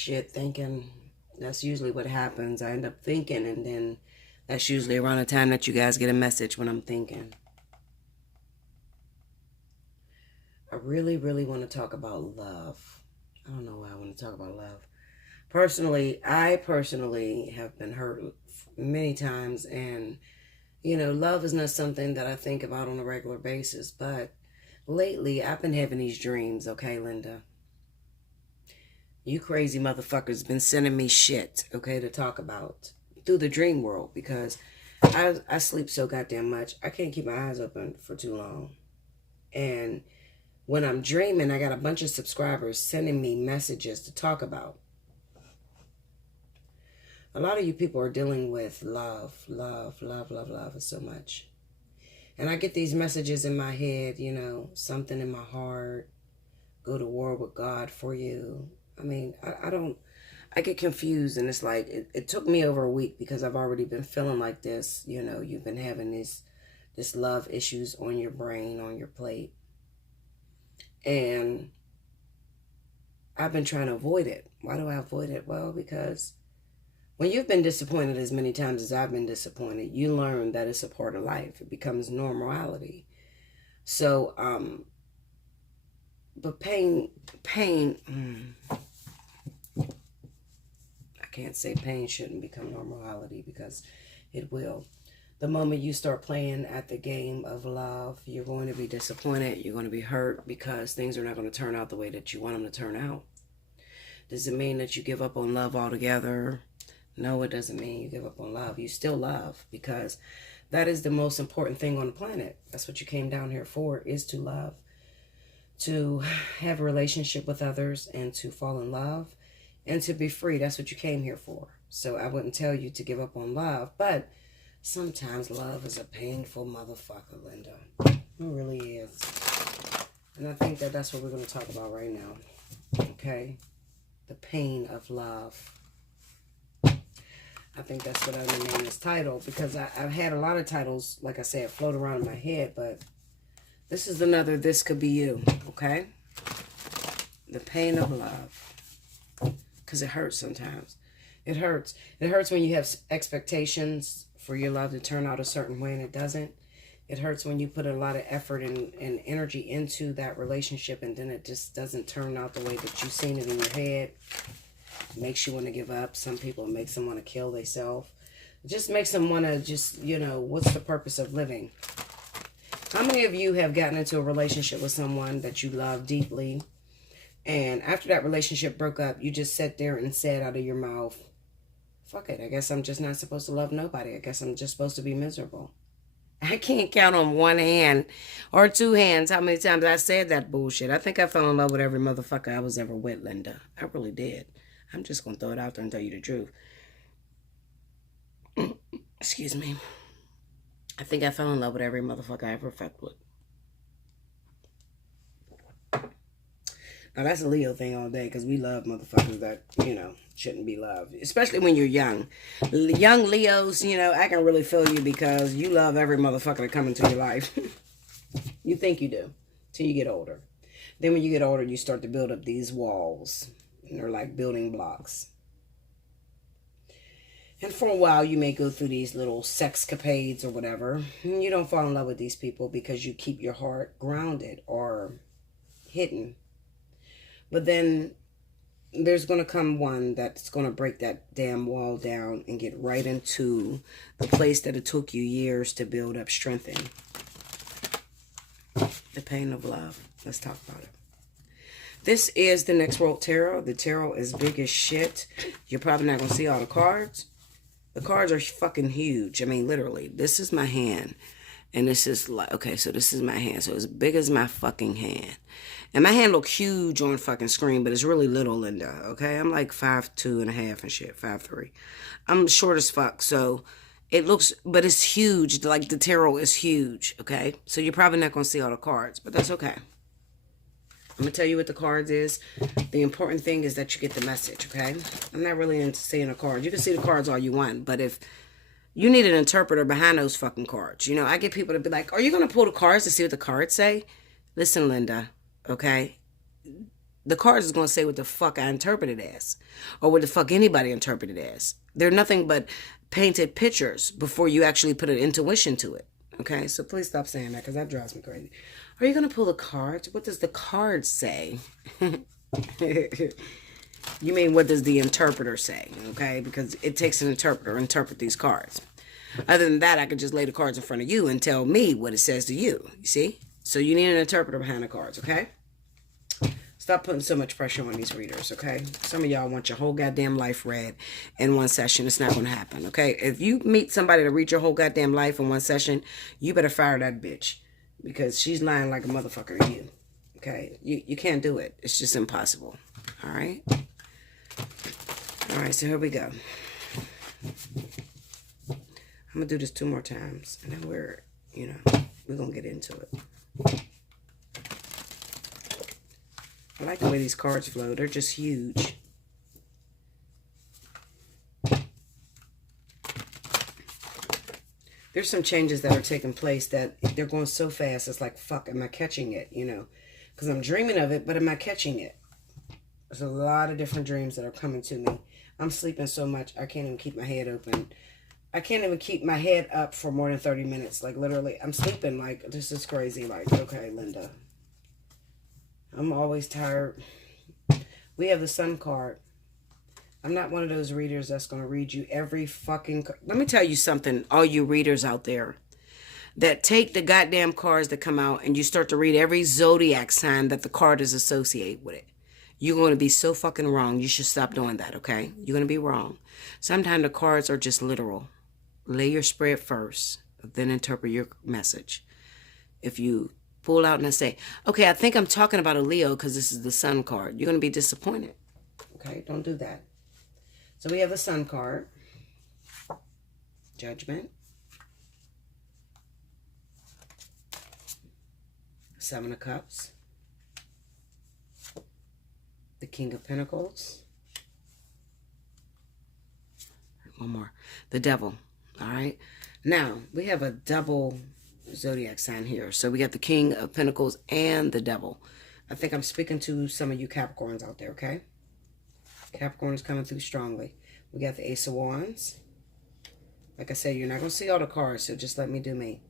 shit thinking. That's usually what happens. I end up thinking, and then that's usually around the time that you guys get a message when I'm thinking. I really, really want to talk about love. I don't know why I want to talk about love. I personally have been hurt many times, and, love is not something that I think about on a regular basis, but lately I've been having these dreams, okay, Linda? You crazy motherfuckers been sending me shit, okay, to talk about through the dream world, because I sleep so goddamn much. I can't keep my eyes open for too long. And when I'm dreaming, I got a bunch of subscribers sending me messages to talk about. A lot of you people are dealing with love so much. And I get these messages in my head, something in my heart, go to war with God for you. I mean, I get confused, and it's like, it took me over a week because I've already been feeling like this. You've been having this love issues on your brain, on your plate. And I've been trying to avoid it. Why do I avoid it? Well, because when you've been disappointed as many times as I've been disappointed, you learn that it's a part of life. It becomes normality. So, but pain, I can't say pain shouldn't become normality, because it will. The moment you start playing at the game of love, you're going to be disappointed. You're going to be hurt because things are not going to turn out the way that you want them to turn out. Does it mean that you give up on love altogether? No, it doesn't mean you give up on love. You still love, because that is the most important thing on the planet. That's what you came down here for, is to love. To have a relationship with others, and to fall in love, and to be free. That's what you came here for. So I wouldn't tell you to give up on love, but sometimes love is a painful motherfucker, Linda. It really is. And I think that that's what we're going to talk about right now. Okay? The pain of love. I think that's what I'm going to name this title, because I've had a lot of titles, like I said, float around in my head, but this is another This Could Be You, okay? The pain of love. Because it hurts sometimes. It hurts. It hurts when you have expectations for your love to turn out a certain way and it doesn't. It hurts when you put a lot of effort and energy into that relationship, and then it just doesn't turn out the way that you've seen it in your head. It makes you want to give up. Some people, it makes them want to kill themselves. It just makes them want to just, what's the purpose of living? How many of you have gotten into a relationship with someone that you love deeply, and after that relationship broke up, you just sat there and said out of your mouth, fuck it, I guess I'm just not supposed to love nobody. I guess I'm just supposed to be miserable. I can't count on one hand or two hands how many times I said that bullshit. I think I fell in love with every motherfucker I was ever with, Linda. I really did. I'm just going to throw it out there and tell you the truth. Excuse me. I think I fell in love with every motherfucker I ever fucked with. Now, that's a Leo thing all day, because we love motherfuckers that, shouldn't be loved. Especially when you're young. Young Leos, I can really feel you, because you love every motherfucker that come into your life. You think you do, till you get older. Then when you get older, you start to build up these walls. And they're like building blocks. And for a while, you may go through these little sexcapades or whatever. And you don't fall in love with these people because you keep your heart grounded or hidden. But then there's going to come one that's going to break that damn wall down and get right into the place that it took you years to build up strength in. The pain of love. Let's talk about it. This is the Next World Tarot. The tarot is big as shit. You're probably not going to see all the cards. The cards are fucking huge. I mean, literally. This is my hand. And this is like, okay, so this is my hand. So it's as big as my fucking hand. And my hand look huge on fucking screen, but it's really little, Linda, okay? I'm like 5'2" and a half and shit, 5'3". I'm short as fuck, so it looks, but it's huge. Like, the tarot is huge, okay? So you're probably not going to see all the cards, but that's okay. I'm going to tell you what the cards is. The important thing is that you get the message, okay? I'm not really into seeing the cards. You can see the cards all you want, but if you need an interpreter behind those fucking cards. I get people to be like, are you going to pull the cards to see what the cards say? Listen, Linda, okay? the cards is going to say what the fuck I interpret it as, or what the fuck anybody interpret it as. They're nothing but painted pictures before you actually put an intuition to it. Okay, so please stop saying that, because that drives me crazy. Are you going to pull the cards? What does the card say? You mean, what does the interpreter say? Okay, because it takes an interpreter to interpret these cards. Other than that, I could just lay the cards in front of you and tell me what it says to you. You see? So you need an interpreter behind the cards, okay? Stop putting so much pressure on these readers, okay? Some of y'all want your whole goddamn life read in one session. It's not going to happen, okay? If you meet somebody to read your whole goddamn life in one session, you better fire that bitch, because she's lying like a motherfucker to you, okay? You can't do it. It's just impossible, all right? All right, so here we go. I'm going to do this 2 more times, and then we're going to get into it. I like the way these cards flow. They're just huge. There's some changes that are taking place that they're going so fast. It's like, fuck, am I catching it? Because I'm dreaming of it, but am I catching it? There's a lot of different dreams that are coming to me. I'm sleeping so much, I can't even keep my head open. I can't even keep my head up for more than 30 minutes. Like, literally, I'm sleeping. Like, this is crazy. Like, okay, Linda. I'm always tired. We have the Sun card. I'm not one of those readers that's going to read you every fucking... Let me tell you something, all you readers out there that take the goddamn cards that come out and you start to read every zodiac sign that the card is associated with it. You're going to be so fucking wrong. You should stop doing that, okay? You're going to be wrong. Sometimes the cards are just literal. Lay your spread first, then interpret your message. If you pull out and say, okay, I think I'm talking about a Leo because this is the Sun card, you're going to be disappointed. Okay, don't do that. So we have the Sun card. Judgment. 7 of Cups. The King of Pentacles. One more. The Devil. All right. Now, we have a double zodiac sign here. So we got the King of Pentacles and the Devil. I think I'm speaking to some of you Capricorns out there, okay? Capricorn is coming through strongly. We got the Ace of Wands. Like I said, you're not going to see all the cards, so just let me do me.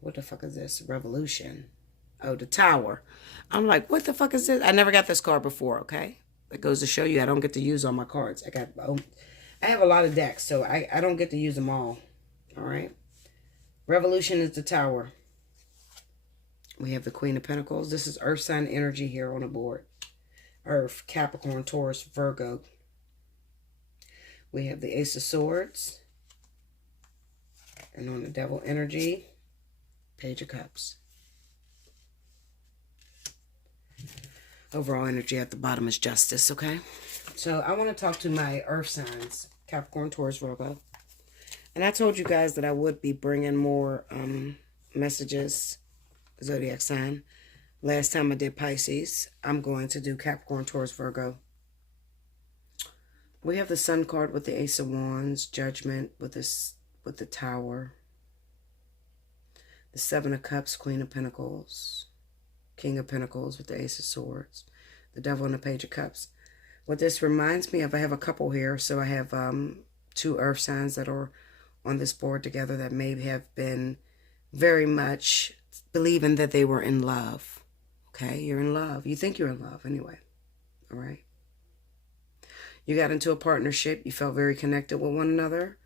What the fuck is this? Revolution. Oh, the Tower. I'm like, what the fuck is this? I never got this card before, okay? It goes to show you I don't get to use all my cards. I have a lot of decks, so I don't get to use them all. All right? Revolution is the Tower. We have the Queen of Pentacles. This is Earth sign energy here on the board. Earth, Capricorn, Taurus, Virgo. We have the Ace of Swords. And on the Devil energy, Page of Cups. Overall energy at the bottom is Justice, okay? So I want to talk to my Earth signs, Capricorn, Taurus, Virgo. And I told you guys that I would be bringing more messages, zodiac sign. Last time I did Pisces. I'm going to do Capricorn, Taurus, Virgo. We have the Sun card with the Ace of Wands, Judgment with the Tower. The 7 of Cups, Queen of Pentacles. King of Pentacles with the Ace of Swords. The Devil and the Page of Cups. What this reminds me of, I have a couple here. So I have 2 earth signs that are on this board together that may have been very much believing that they were in love. Okay, you're in love. You think you're in love anyway. All right. You got into a partnership. You felt very connected with one another.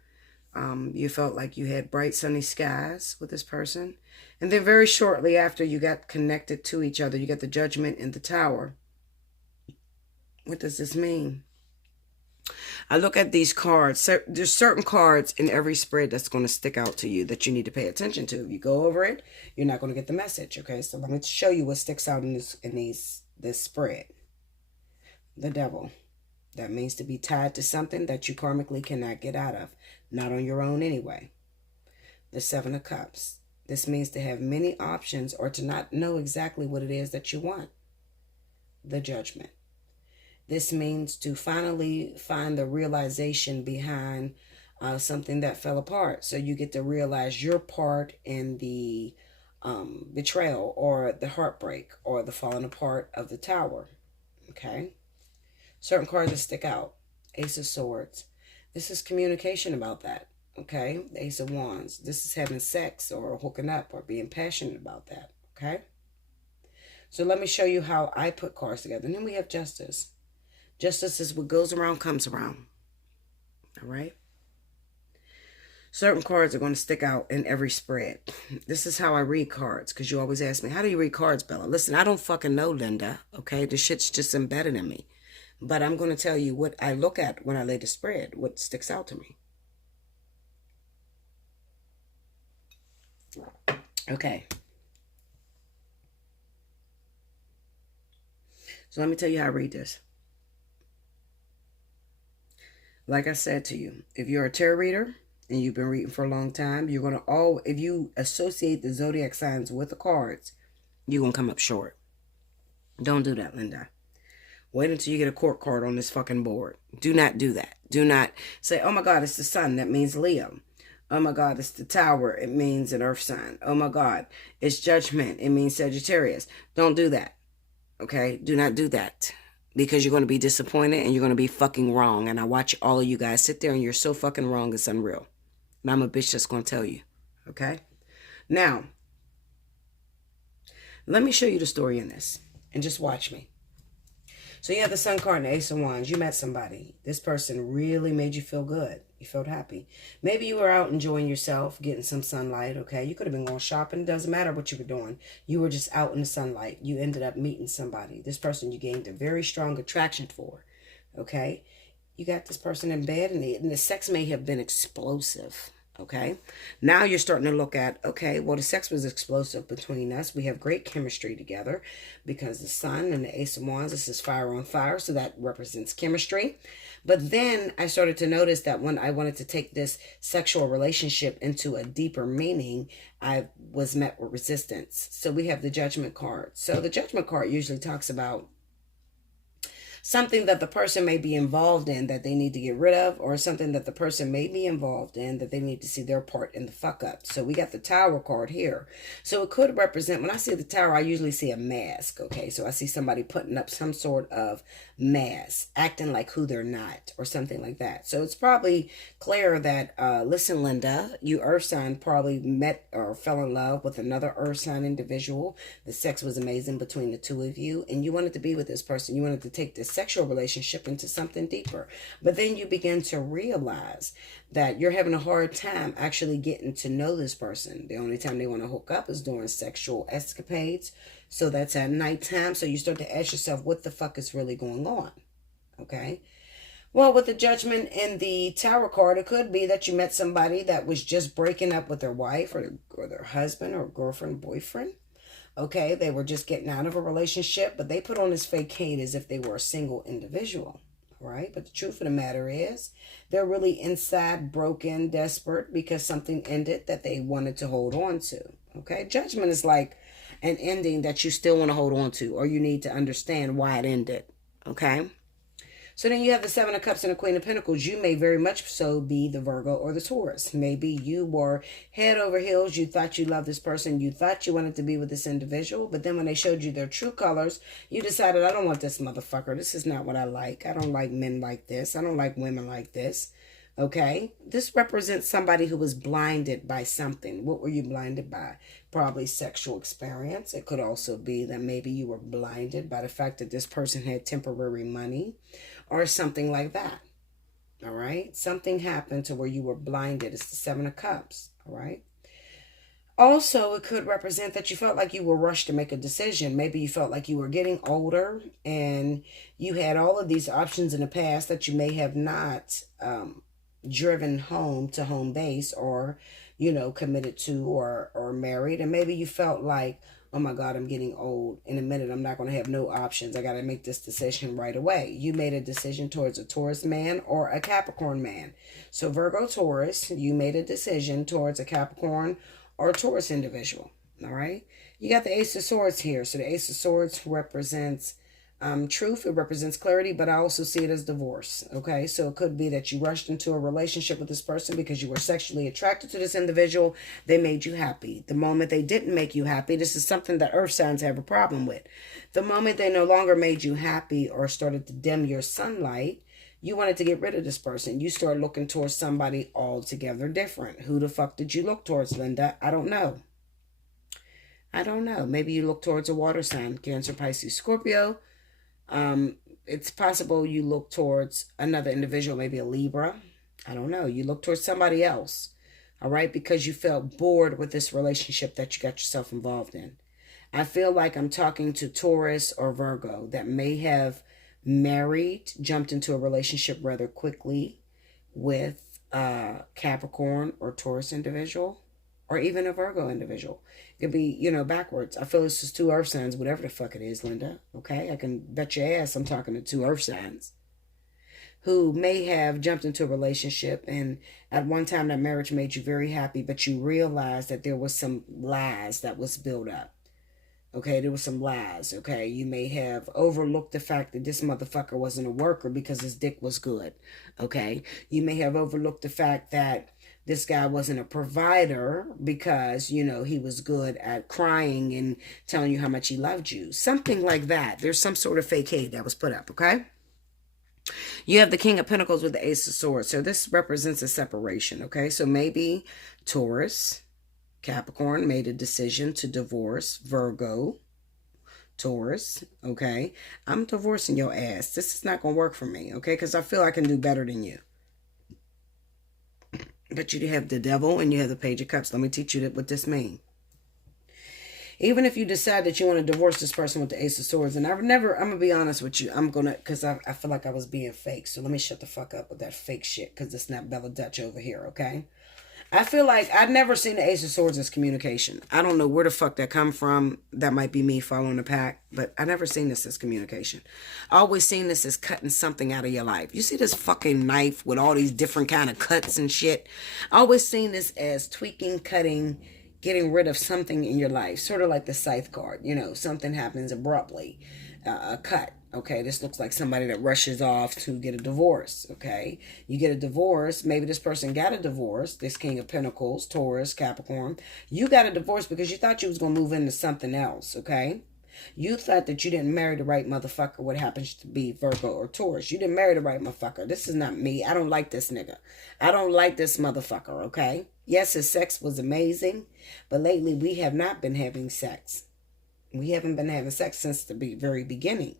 You felt like you had bright sunny skies with this person. And then very shortly after you got connected to each other, you got the Judgment and the Tower. What does this mean? I look at these cards. There's certain cards in every spread that's going to stick out to you that you need to pay attention to. If you go over it, you're not going to get the message. Okay, so let me show you what sticks out in this spread. The Devil. That means to be tied to something that you karmically cannot get out of. Not on your own anyway. The 7 of Cups. This means to have many options or to not know exactly what it is that you want. The Judgment. This means to finally find the realization behind something that fell apart. So you get to realize your part in the betrayal or the heartbreak or the falling apart of the tower. Okay. Certain cards that stick out. Ace of Swords. This is communication about that. Okay. The Ace of Wands. This is having sex or hooking up or being passionate about that. Okay. So let me show you how I put cards together. And then we have Justice. Justice is what goes around comes around. All right. Certain cards are going to stick out in every spread. This is how I read cards, because you always ask me, how do you read cards, Bella? Listen, I don't fucking know, Linda. Okay. The shit's just embedded in me. But I'm going to tell you what I look at when I lay the spread, what sticks out to me. Okay. So let me tell you how I read this. Like I said to you, if you're a tarot reader and you've been reading for a long time, you're going to if you associate the zodiac signs with the cards, you're going to come up short. Don't do that, Linda. Wait until you get a court card on this fucking board. Do not do that. Do not say, oh my God, it's the sun. That means Leo. Oh my God, it's the tower. It means an earth sign. Oh my God, it's judgment. It means Sagittarius. Don't do that. Okay? Do not do that. Because you're going to be disappointed and you're going to be fucking wrong. And I watch all of you guys sit there and you're so fucking wrong, it's unreal. And I'm a bitch that's going to tell you. Okay? Now, let me show you the story in this. And just watch me. So you have the Sun card and the Ace of Wands. You met somebody. This person really made you feel good. You felt happy. Maybe you were out enjoying yourself, getting some sunlight, okay? You could have been going shopping. Doesn't matter what you were doing. You were just out in the sunlight. You ended up meeting somebody. This person you gained a very strong attraction for, okay? You got this person in bed, and the sex may have been explosive, okay? Now you're starting to look at, okay, well, the sex was explosive between us. We have great chemistry together because the Sun and the Ace of Wands, this is fire on fire, so that represents chemistry. But then I started to notice that when I wanted to take this sexual relationship into a deeper meaning, I was met with resistance. So we have the Judgment card. So the Judgment card usually talks about something that the person may be involved in that they need to get rid of, or something that the person may be involved in that they need to see their part in the fuck up. So we got the Tower card here. So it could represent, when I see the Tower, I usually see a mask, okay? So I see somebody putting up some sort of mask, acting like who they're not, or something like that. So it's probably clear that, listen, Linda, you earth sign probably met or fell in love with another earth sign individual. The sex was amazing between the two of you, and you wanted to be with this person. You wanted to take this sexual relationship into something deeper. But then you begin to realize that you're having a hard time actually getting to know this person. The only time they want to hook up is during sexual escapades. So that's at nighttime. So you start to ask yourself, what the fuck is really going on? Okay. Well, with the Judgment and the Tower card, it could be that you met somebody that was just breaking up with their wife or their husband or girlfriend, boyfriend. Okay, they were just getting out of a relationship, but they put on this fake hate as if they were a single individual, right? But the truth of the matter is, they're really inside broken, desperate, because something ended that they wanted to hold on to, okay? Judgment is like an ending that you still want to hold on to, or you need to understand why it ended, okay? So then you have the Seven of Cups and the Queen of Pentacles. You may very much so be the Virgo or the Taurus. Maybe you were head over heels. You thought you loved this person. You thought you wanted to be with this individual. But then when they showed you their true colors, you decided, I don't want this motherfucker. This is not what I like. I don't like men like this. I don't like women like this. Okay? This represents somebody who was blinded by something. What were you blinded by? Probably sexual experience. It could also be that maybe you were blinded by the fact that this person had temporary money, or something like that. All right? Something happened to where you were blinded. It's the Seven of Cups. All right? Also, it could represent that you felt like you were rushed to make a decision. Maybe you felt like you were getting older and you had all of these options in the past that you may have not driven home to home base, or, you know, committed to, or married. And maybe you felt like, oh my God, I'm getting old. In a minute, I'm not going to have no options. I got to make this decision right away. You made a decision towards a Taurus man or a Capricorn man. So Virgo, Taurus, you made a decision towards a Capricorn or a Taurus individual. All right. You got the Ace of Swords here. So the Ace of Swords represents Truth, it represents clarity, but I also see it as divorce. Okay, so it could be that you rushed into a relationship with this person because you were sexually attracted to this individual. They made you happy. The moment they didn't make you happy, this is something that earth signs have a problem with. The moment they no longer made you happy or started to dim your sunlight, you wanted to get rid of this person. You started looking towards somebody altogether different. Who the fuck did you look towards, Linda? I don't know. I don't know. Maybe you look towards a water sign, Cancer, Pisces, Scorpio. It's possible you look towards another individual, maybe a Libra. I don't know. You look towards somebody else, all right, because you felt bored with this relationship that you got yourself involved in. I feel like I'm talking to Taurus or Virgo that may have married, jumped into a relationship rather quickly with a Capricorn or Taurus individual, or even a Virgo individual. It could be, backwards. I feel this is two earth signs, whatever the fuck it is, Linda. Okay? I can bet your ass I'm talking to two earth signs who may have jumped into a relationship, and at one time that marriage made you very happy, but you realized that there was some lies that was built up. Okay, there was some lies. Okay, you may have overlooked the fact that this motherfucker wasn't a worker because his dick was good. Okay, you may have overlooked the fact that this guy wasn't a provider because, he was good at crying and telling you how much he loved you. Something like that. There's some sort of fake hate that was put up, okay? You have the King of Pentacles with the Ace of Swords. So this represents a separation, okay? So maybe Taurus, Capricorn made a decision to divorce Virgo, Taurus, okay? I'm divorcing your ass. This is not going to work for me, okay? Because I feel I can do better than you. But you have the Devil and you have the Page of Cups. Let me teach you what this means. Even if you decide that you want to divorce this person with the Ace of Swords, and I'm going to be honest with you, because I feel like I was being fake. So let me shut the fuck up with that fake shit, because it's not Bella Dutch over here, okay? I feel like I've never seen the Ace of Swords as communication. I don't know where the fuck that come from. That might be me following the pack, but I never seen this as communication. I always seen this as cutting something out of your life. You see this fucking knife with all these different kind of cuts and shit? I always seen this as tweaking, cutting, getting rid of something in your life. Sort of like the scythe card. Something happens abruptly. A cut. Okay, this looks like somebody that rushes off to get a divorce, okay? You get a divorce. Maybe this person got a divorce. This King of Pentacles, Taurus, Capricorn. You got a divorce because you thought you was going to move into something else, okay? You thought that you didn't marry the right motherfucker, what happens to be Virgo or Taurus. You didn't marry the right motherfucker. This is not me. I don't like this nigga. I don't like this motherfucker, okay? Yes, his sex was amazing, but lately we have not been having sex. We haven't been having sex since the very beginning.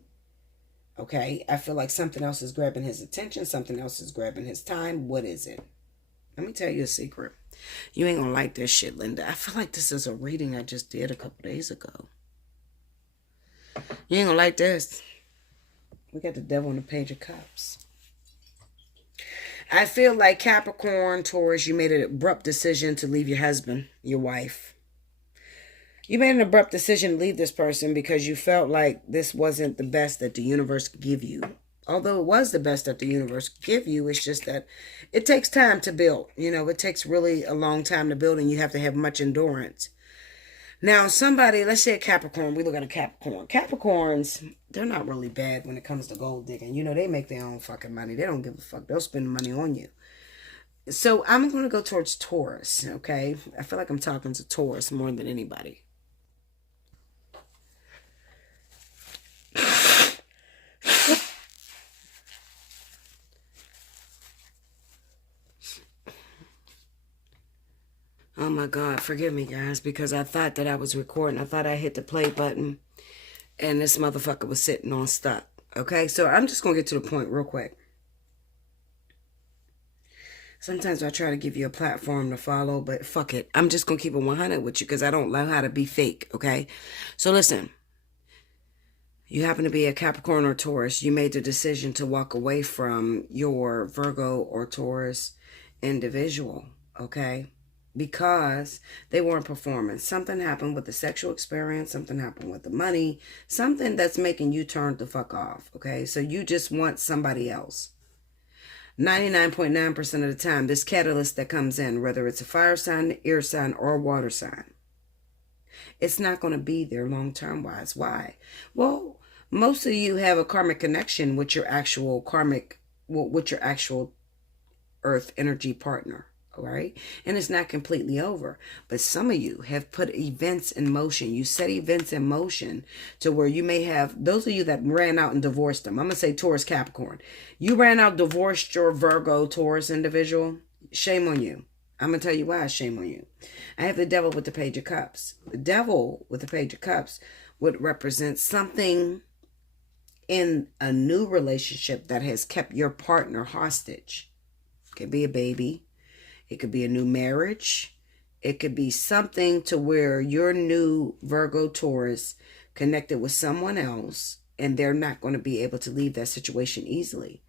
Okay, I feel like something else is grabbing his attention. Something else is grabbing his time. What is it? Let me tell you a secret. You ain't gonna like this shit, Linda. I feel like this is a reading I just did a couple days ago. You ain't gonna like this. We got the Devil and the Page of Cups. I feel like Capricorn, Taurus, you made an abrupt decision to leave your husband, your wife. You made an abrupt decision to leave this person because you felt like this wasn't the best that the universe could give you. Although it was the best that the universe could give you, it's just that it takes time to build. It takes really a long time to build, and you have to have much endurance. Now, somebody, let's say a Capricorn. We look at a Capricorn. Capricorns, they're not really bad when it comes to gold digging. They make their own fucking money. They don't give a fuck. They'll spend money on you. So I'm going to go towards Taurus, okay? I feel like I'm talking to Taurus more than anybody. Oh my God, forgive me guys, because I thought that I was recording. I thought I hit the play button and this motherfucker was sitting on stuck. Okay, so I'm just going to get to the point real quick. Sometimes I try to give you a platform to follow, but fuck it. I'm just going to keep it 100 with you because I don't know how to be fake, okay? So listen, you happen to be a Capricorn or Taurus. You made the decision to walk away from your Virgo or Taurus individual, okay? Because they weren't performing. Something happened with the sexual experience. Something happened with the money. Something that's making you turn the fuck off, okay? So you just want somebody else. 99.9% of the time, this catalyst that comes in, whether it's a fire sign, air sign, or a water sign, it's not going to be there long-term wise. Why? Well, Most of you have a karmic connection with your actual earth energy partner. All right. And it's not completely over. But some of you have put events in motion. You set events in motion to where you may have, those of you that ran out and divorced them. I'm going to say Taurus, Capricorn. You ran out, divorced your Virgo, Taurus individual. Shame on you. I'm going to tell you why. Shame on you. I have the devil with the Page of Cups. The devil with the Page of Cups would represent something in a new relationship that has kept your partner hostage. It could be a baby. It could be a new marriage. It could be something to where your new Virgo Taurus connected with someone else and they're not going to be able to leave that situation easily.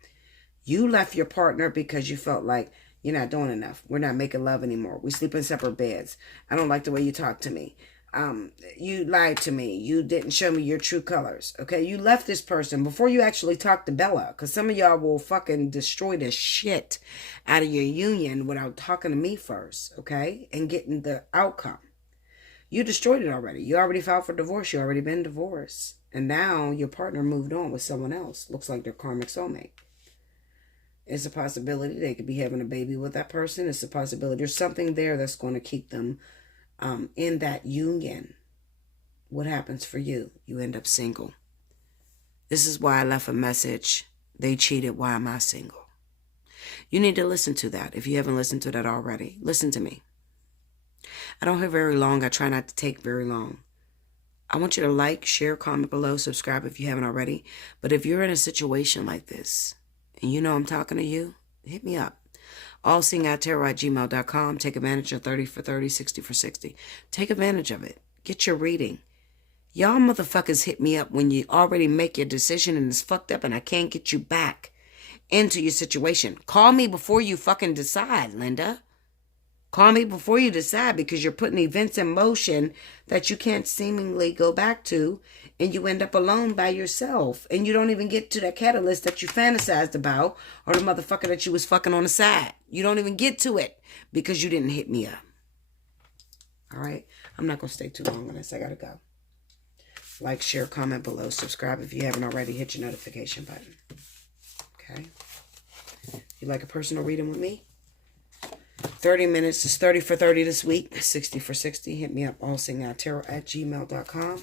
You left your partner because you felt like you're not doing enough. We're not making love anymore. We sleep in separate beds. I don't like the way you talk to me. You lied to me. You didn't show me your true colors. Okay, you left this person before you actually talked to Bella, because some of y'all will fucking destroy the shit out of your union without talking to me first, okay, and getting the outcome. You destroyed it already. You already filed for divorce. You already been divorced, and now your partner moved on with someone else. Looks like their karmic soulmate. It's a possibility they could be having a baby with that person. It's a possibility there's something there that's going to keep them in that union. What happens for you? You end up single. This is why I left a message. They cheated. Why am I single? You need to listen to that. If you haven't listened to that already, listen to me. I don't have very long. I try not to take very long. I want you to like, share, comment below, subscribe if you haven't already. But if you're in a situation like this, and you know I'm talking to you, hit me up. Allseeingeyetarot@gmail.com. Take advantage of 30 for 30, 60 for 60. Take advantage of it. Get your reading. Y'all motherfuckers hit me up when you already make your decision and it's fucked up and I can't get you back into your situation. Call me before you fucking decide, Linda. Call me before you decide, because you're putting events in motion that you can't seemingly go back to, and you end up alone by yourself, and you don't even get to that catalyst that you fantasized about, or the motherfucker that you was fucking on the side. You don't even get to it because you didn't hit me up. All right? I'm not going to stay too long on this. I got to go. Like, share, comment below. Subscribe if you haven't already. Hit your notification button. Okay? You like a personal reading with me? 30 minutes is 30 for 30 this week. 60 for 60. Hit me up. Allseeingeyetarot@gmail.com.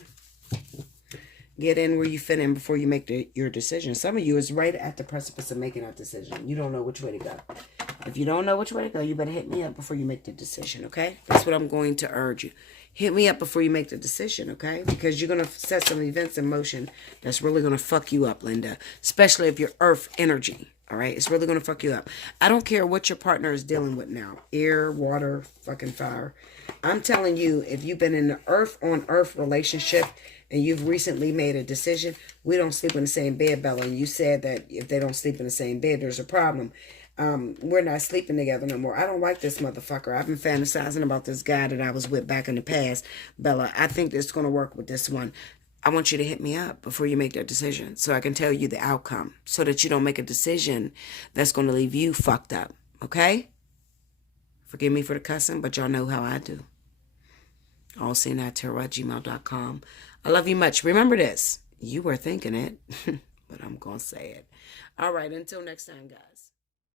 Get in where you fit in before you make your decision. Some of you is right at the precipice of making that decision. You don't know which way to go. If you don't know which way to go, you better hit me up before you make the decision, okay? That's what I'm going to urge you. Hit me up before you make the decision, okay? Because you're going to set some events in motion that's really going to fuck you up, Linda. Especially if you're earth energy, all right? It's really going to fuck you up. I don't care what your partner is dealing with now. Air, water, fucking fire. I'm telling you, if you've been in an earth-on-earth relationship and you've recently made a decision, we don't sleep in the same bed, Bella. And you said that if they don't sleep in the same bed, there's a problem. We're not sleeping together no more. I don't like this motherfucker. I've been fantasizing about this guy that I was with back in the past, Bella. I think it's going to work with this one. I want you to hit me up before you make that decision so I can tell you the outcome, so that you don't make a decision that's going to leave you fucked up, okay? Forgive me for the cussing, but y'all know how I do. Allseeingeyetarot@gmail.com. I love you much. Remember this. You were thinking it, but I'm going to say it. All right, until next time, guys.